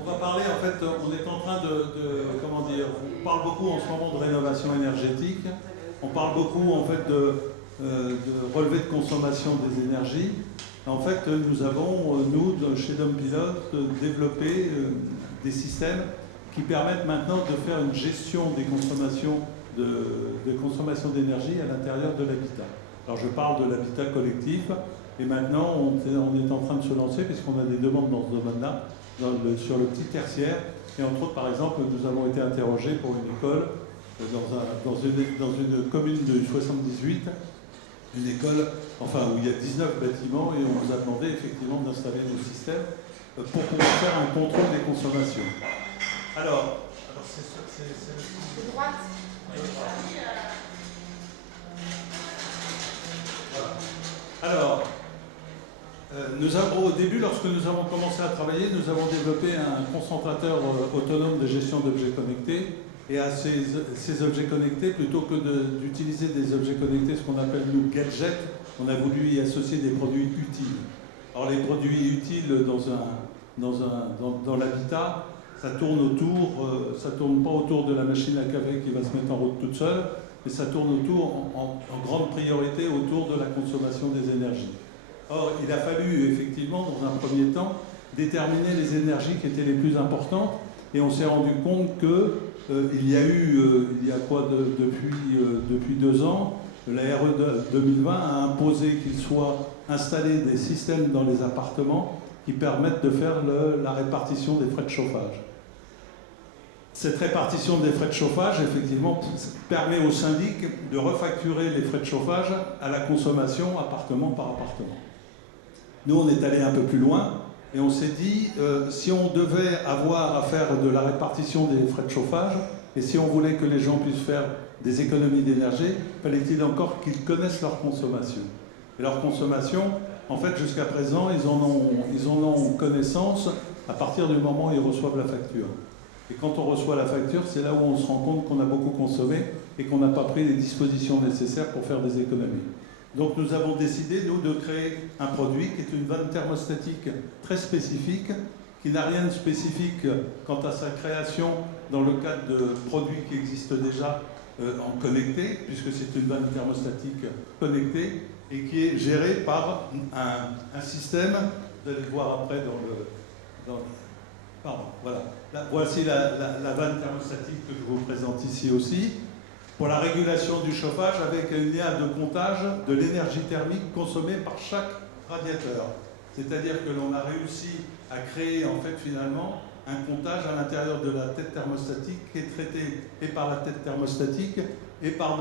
on va parler, en fait, on est en train comment dire, on parle beaucoup en ce moment de rénovation énergétique, on parle beaucoup, en fait, de relevé de consommation des énergies. En fait, nous avons, nous, chez Dom Pilote, développé des systèmes qui permettent maintenant de faire une gestion des consommations de consommation d'énergie à l'intérieur de l'habitat. Alors je parle de l'habitat collectif, et maintenant on est en train de se lancer, puisqu'on a des demandes dans ce domaine-là, sur le petit tertiaire, et entre autres, par exemple, nous avons été interrogés pour une école dans une commune de 78, une école, enfin où il y a 19 bâtiments, et on nous a demandé effectivement d'installer nos systèmes pour pouvoir faire un contrôle des consommations. Alors c'est droite. Alors, au début, lorsque nous avons commencé à travailler, nous avons développé un concentrateur autonome de gestion d'objets connectés. Et à ces objets connectés, plutôt que d'utiliser des objets connectés, ce qu'on appelle nous gadgets, on a voulu y associer des produits utiles. Alors les produits utiles dans l'habitat, ça tourne pas autour de la machine à café qui va se mettre en route toute seule, mais ça tourne autour, en grande priorité, autour de la consommation des énergies. Or, il a fallu effectivement, dans un premier temps, déterminer les énergies qui étaient les plus importantes, et on s'est rendu compte que depuis 2 ans, la RE 2020 a imposé qu'il soit installé des systèmes dans les appartements qui permettent de faire la répartition des frais de chauffage. Cette répartition des frais de chauffage, effectivement, permet au syndic de refacturer les frais de chauffage à la consommation appartement par appartement. Nous, on est allé un peu plus loin et on s'est dit, si on devait avoir à faire de la répartition des frais de chauffage et si on voulait que les gens puissent faire des économies d'énergie, fallait-il encore qu'ils connaissent leur consommation. Et leur consommation, en fait, jusqu'à présent, ils en ont connaissance à partir du moment où ils reçoivent la facture. Et quand on reçoit la facture, c'est là où on se rend compte qu'on a beaucoup consommé et qu'on n'a pas pris les dispositions nécessaires pour faire des économies. Donc nous avons décidé, nous, de créer un produit qui est une vanne thermostatique très spécifique, qui n'a rien de spécifique quant à sa création dans le cadre de produits qui existent déjà en connecté, puisque c'est une vanne thermostatique connectée et qui est gérée par un système, vous allez le voir après pardon, voilà. Voici la vanne thermostatique que je vous présente ici aussi, pour la régulation du chauffage avec une IA de comptage de l'énergie thermique consommée par chaque radiateur. C'est-à-dire que l'on a réussi à créer en fait finalement un comptage à l'intérieur de la tête thermostatique qui est traité et par la tête thermostatique et par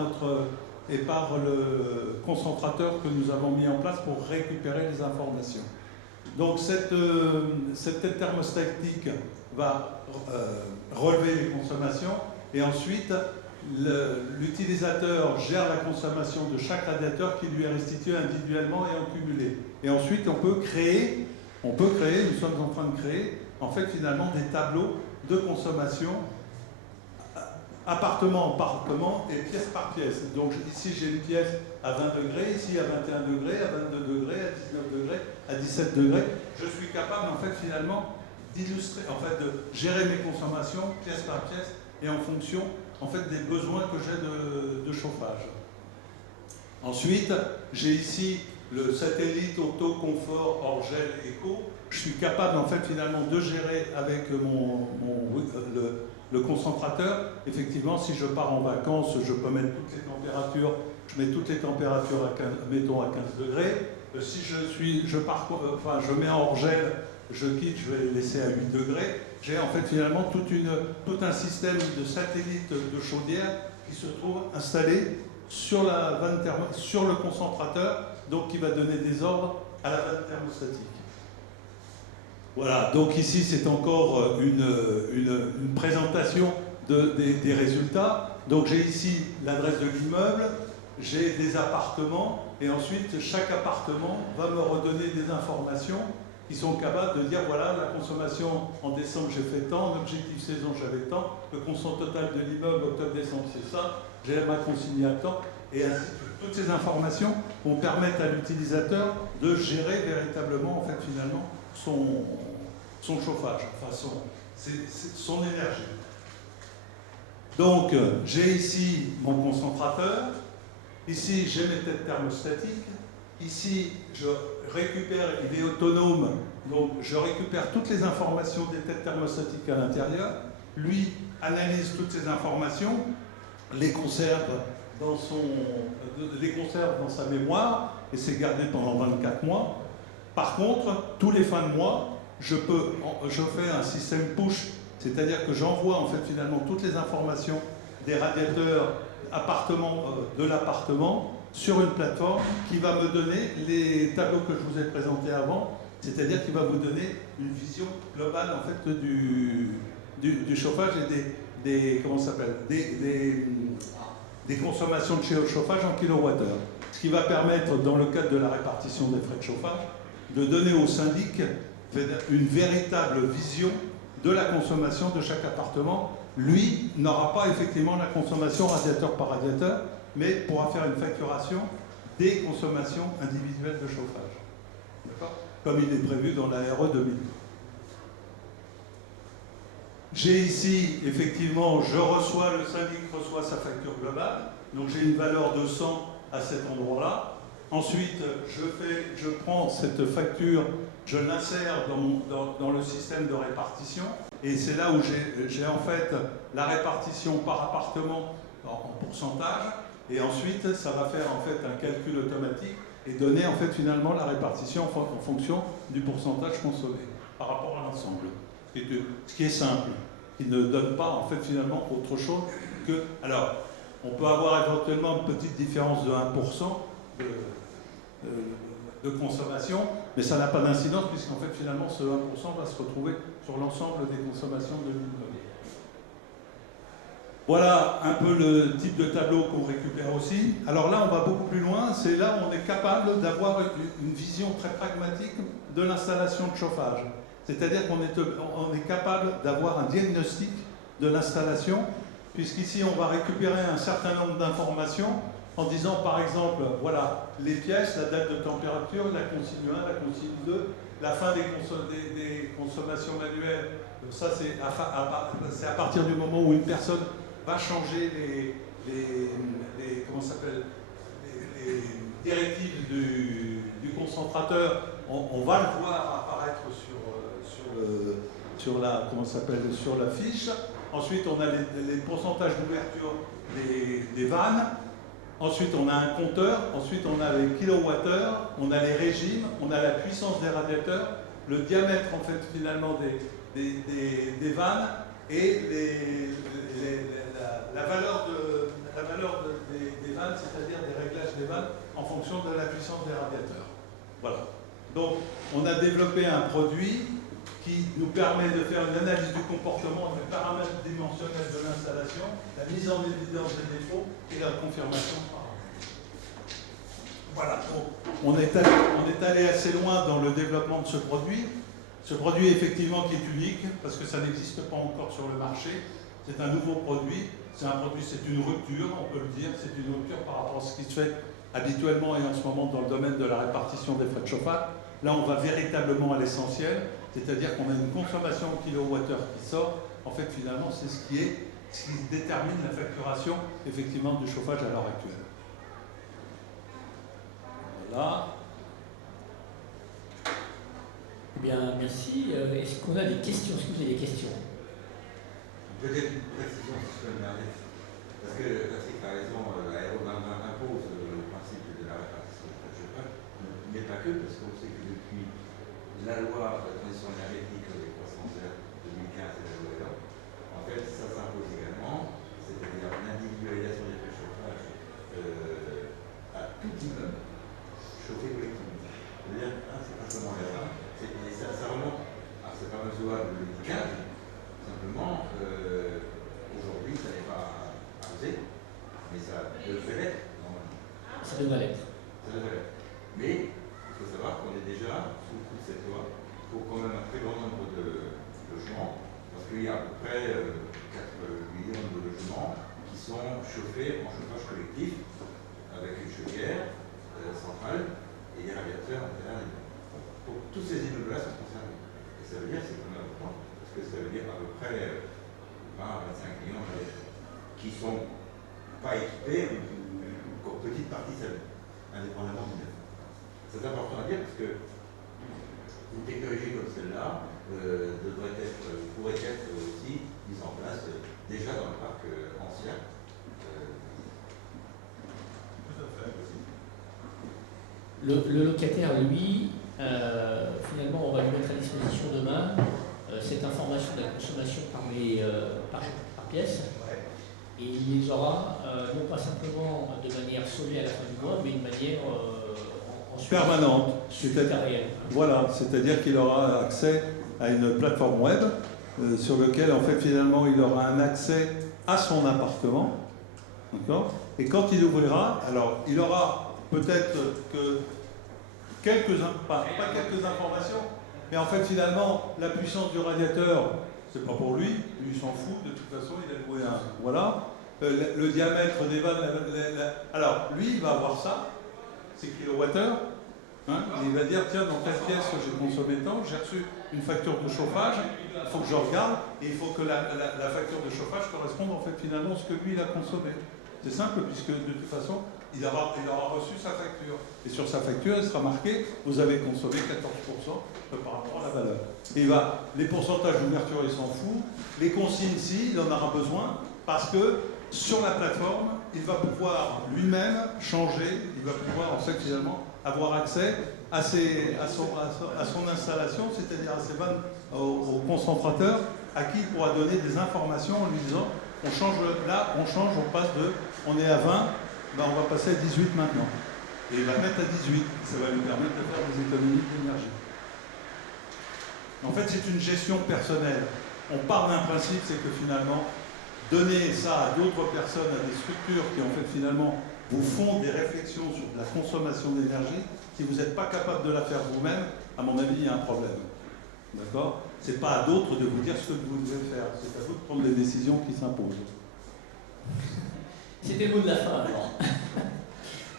le concentrateur que nous avons mis en place pour récupérer les informations. Donc cette tête thermostatique va relever les consommations et ensuite l'utilisateur gère la consommation de chaque radiateur qui lui est restitué individuellement et en cumulé. Et ensuite on peut créer, nous sommes en train de créer en fait finalement des tableaux de consommation appartement par appartement et pièce par pièce. Donc ici j'ai une pièce à 20 degrés, ici à 21 degrés, à 22 degrés, à 19 degrés, à 17 degrés. Je suis capable en fait finalement d'illustrer, en fait de gérer mes consommations pièce par pièce et en fonction en fait des besoins que j'ai de chauffage. Ensuite, j'ai ici le satellite auto confort hors gel éco. Je suis capable en fait finalement de gérer avec le concentrateur. Effectivement, si je pars en vacances, je peux mettre toutes les températures. Je mets toutes les températures à 15, mettons à 15 degrés. Si je mets en hors gel, je quitte, je vais laisser à 8 degrés. J'ai en fait finalement tout un système de satellites de chaudière qui se trouve installé sur le concentrateur, donc qui va donner des ordres à la vanne thermostatique. Voilà, donc ici c'est encore une présentation des résultats. Donc j'ai ici l'adresse de l'immeuble, j'ai des appartements, et ensuite chaque appartement va me redonner des informations qui sont capables de dire voilà, la consommation en décembre j'ai fait tant, l'objectif saison j'avais tant, le consommation total de l'immeuble octobre-décembre c'est ça, j'ai ma consigne à temps, et ainsi de suite. Toutes ces informations vont permettre à l'utilisateur de gérer véritablement en fait finalement son chauffage, enfin son énergie. Donc, j'ai ici mon concentrateur, ici j'ai mes têtes thermostatiques, ici je récupère, il est autonome, donc je récupère toutes les informations des têtes thermostatiques à l'intérieur, lui analyse toutes ces informations, les conserve dans sa mémoire, et c'est gardé pendant 24 mois. Par contre, tous les fins de mois, je fais un système push, c'est-à-dire que j'envoie en fait finalement toutes les informations des radiateurs de l'appartement sur une plateforme qui va me donner les tableaux que je vous ai présentés avant, c'est-à-dire qui va vous donner une vision globale en fait du chauffage et des consommations de chauffage en kilowattheure. Ce qui va permettre, dans le cadre de la répartition des frais de chauffage, de donner au syndic une véritable vision de la consommation de chaque appartement. Lui n'aura pas effectivement la consommation radiateur par radiateur, mais pourra faire une facturation des consommations individuelles de chauffage. D'accord ? Comme il est prévu dans la RE 2000. J'ai ici, effectivement, le syndic reçoit sa facture globale, donc j'ai une valeur de 100 à cet endroit-là. Ensuite, je prends cette facture, je l'insère dans le système de répartition, et c'est là où j'ai en fait la répartition par appartement en pourcentage, et ensuite ça va faire en fait un calcul automatique et donner en fait finalement la répartition en fonction du pourcentage consommé par rapport à l'ensemble. Ce qui est simple, qui ne donne pas en fait finalement autre chose que... Alors, on peut avoir éventuellement une petite différence de 1% de consommation, mais ça n'a pas d'incidence puisqu'en fait finalement ce 1% va se retrouver sur l'ensemble des consommations de l'immeuble. Voilà un peu le type de tableau qu'on récupère aussi. Alors là, on va beaucoup plus loin, c'est là où on est capable d'avoir une vision très pragmatique de l'installation de chauffage. C'est-à-dire qu'on est capable d'avoir un diagnostic de l'installation, puisqu'ici on va récupérer un certain nombre d'informations en disant par exemple, voilà, les pièces, la date de température, la consigne 1, la consigne 2, la fin des consommations manuelles. Ça, c'est à partir du moment où une personne va changer les directives du concentrateur, on va le voir apparaître sur la fiche. Ensuite, on a les pourcentages d'ouverture des vannes. Ensuite, on a un compteur. Ensuite, on a les kilowattheures. On a les régimes. On a la puissance des radiateurs. Le diamètre, en fait, finalement, des vannes. Et la valeur des vannes, c'est-à-dire des réglages des vannes en fonction de la puissance des radiateurs. Voilà. Donc, on a développé un produit qui nous permet de faire une analyse du comportement des paramètres dimensionnels de l'installation, la mise en évidence des défauts et la confirmation par rapport. Voilà, donc on est allé assez loin dans le développement de ce produit. Ce produit, effectivement, qui est unique, parce que ça n'existe pas encore sur le marché. C'est un nouveau produit, c'est une rupture, on peut le dire, c'est une rupture par rapport à ce qui se fait habituellement et en ce moment dans le domaine de la répartition des frais de chauffage. Là, on va véritablement à l'essentiel, c'est-à-dire qu'on a une consommation en kilowattheure qui sort. En fait, finalement, c'est ce qui détermine la facturation, effectivement, du chauffage à l'heure actuelle. Voilà. Bien, merci. Est-ce qu'on a des questions? Est-ce que vous avez des questions? Peut-être une précision, si je peux me permettre. Parce que Patrick a raison, la RE 2020 impose le principe de la répartition des frais de chauffage, mais pas que, parce qu'on sait que depuis la loi de la transition énergétique des croissances vertes 2015 et la loi Elan, en fait, ça s'impose également, c'est-à-dire l'individualisation des frais de chauffage à tout immeuble chauffé collectivement. C'est-à-dire, c'est pas seulement les uns, et ça remonte, c'est pas mesurable de 2015, simplement, aujourd'hui, ça n'est pas imposé, mais ça devrait l'être, normalement. Ça devrait l'être. Ça devrait l'être. Mais il faut savoir qu'on est déjà sous le coup de cette loi pour quand même un très grand nombre de logements, parce qu'il y a à peu près 4 millions de logements qui sont chauffés en chauffage collectif, avec une chaudière centrale et des radiateurs intérieurs. Donc tous ces immeubles-là sont concernés. Et ça veut dire que c'est quand même occuper une petite partie seule, indépendamment du neuf. C'est important à dire parce que une technologie comme celle-là pourrait être aussi mise en place déjà dans le parc ancien. Tout à fait. Le locataire, lui, finalement, on va lui mettre à disposition demain cette information de la consommation par pièce. Ouais. Et il les aura non pas simplement de manière sommée à la fin du mois, mais de manière permanente. réelle. Voilà, c'est-à-dire qu'il aura accès à une plateforme web sur laquelle, en fait, finalement, il aura un accès à son appartement. D'accord ? Et quand il ouvrira, alors, il aura peut-être que pas quelques informations, mais en fait, finalement, la puissance du radiateur, c'est pas pour lui, il s'en fout, de toute façon, il a loué un. Voilà. Le diamètre des vannes, alors, lui, il va avoir ça, c'est kilowattheures. Hein, et il va dire, tiens, dans quelle pièce j'ai consommé tant, j'ai reçu une facture de chauffage, il faut que je regarde, et il faut que la facture de chauffage corresponde en fait finalement à ce que lui il a consommé. C'est simple, puisque de toute façon, il aura reçu sa facture. Et sur sa facture, il sera marqué, vous avez consommé 14% par rapport à la valeur. Et les pourcentages d'ouverture, il s'en fout. Les consignes, si, il en aura besoin, parce que sur la plateforme, il va pouvoir lui-même changer, il va pouvoir en fait finalement avoir accès à son installation, c'est-à-dire à ses vannes au concentrateur, à qui il pourra donner des informations en lui disant on change, on passe on est à 20, ben on va passer à 18 maintenant. Et il va mettre à 18, ça va lui permettre de faire des économies d'énergie. En fait, c'est une gestion personnelle. On part d'un principe, c'est que finalement, donner ça à d'autres personnes, à des structures qui en fait finalement vous font des réflexions sur la consommation d'énergie, si vous n'êtes pas capable de la faire vous-même, à mon avis, il y a un problème. D'accord ? C'est pas à d'autres de vous dire ce que vous devez faire, c'est à vous de prendre les décisions qui s'imposent. C'était le mot de la fin alors.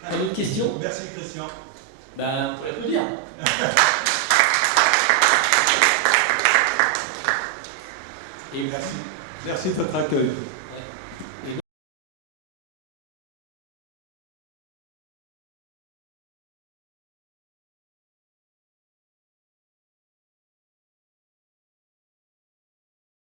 Pas d'autres questions ? Merci Christian. Ben, on peut l'applaudir. Et merci de votre accueil. Ouais.